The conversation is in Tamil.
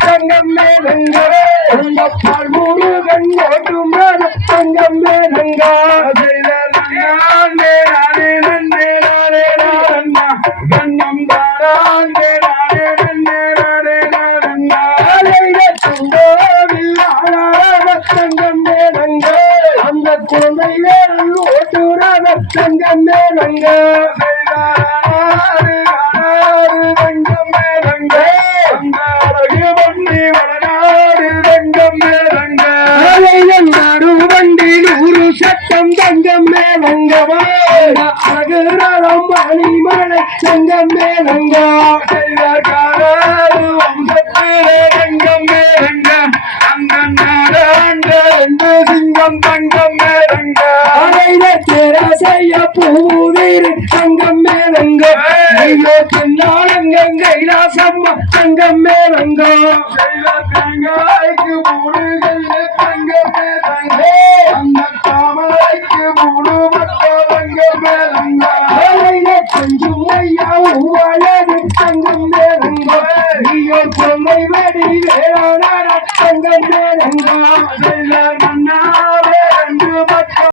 தங்கம் மேலங்க அந்த பால் முருகன் ஓட்டும் தங்கம் மேலங்க கண்ணம் தாராண்டே நானே நன்னே அந்த குழந்தை வேல் ஓட்டுறாத தங்கம் சட்டம் தங்கம் மேலங்கவா? அழகு ரதம் மணிமலை தங்கம் மேலங்க. தங்கம் மேலங்க. அந்த நாடாண்ட சிங்கம் தங்கம் மேலங்க? அறையில தேர செய்ய பூவீர் தங்கம் மேலங்க. ஐயோ கண்ணாளங்க கைலாசம்மா தங்கம் மேலங்க. தேங்காய்க்கு கொஞ்சம் ஐயா உவழது தங்கம் மேலங்க ஐயோ கொள்ளை வெடி வேளாண் தங்கம் மன்னா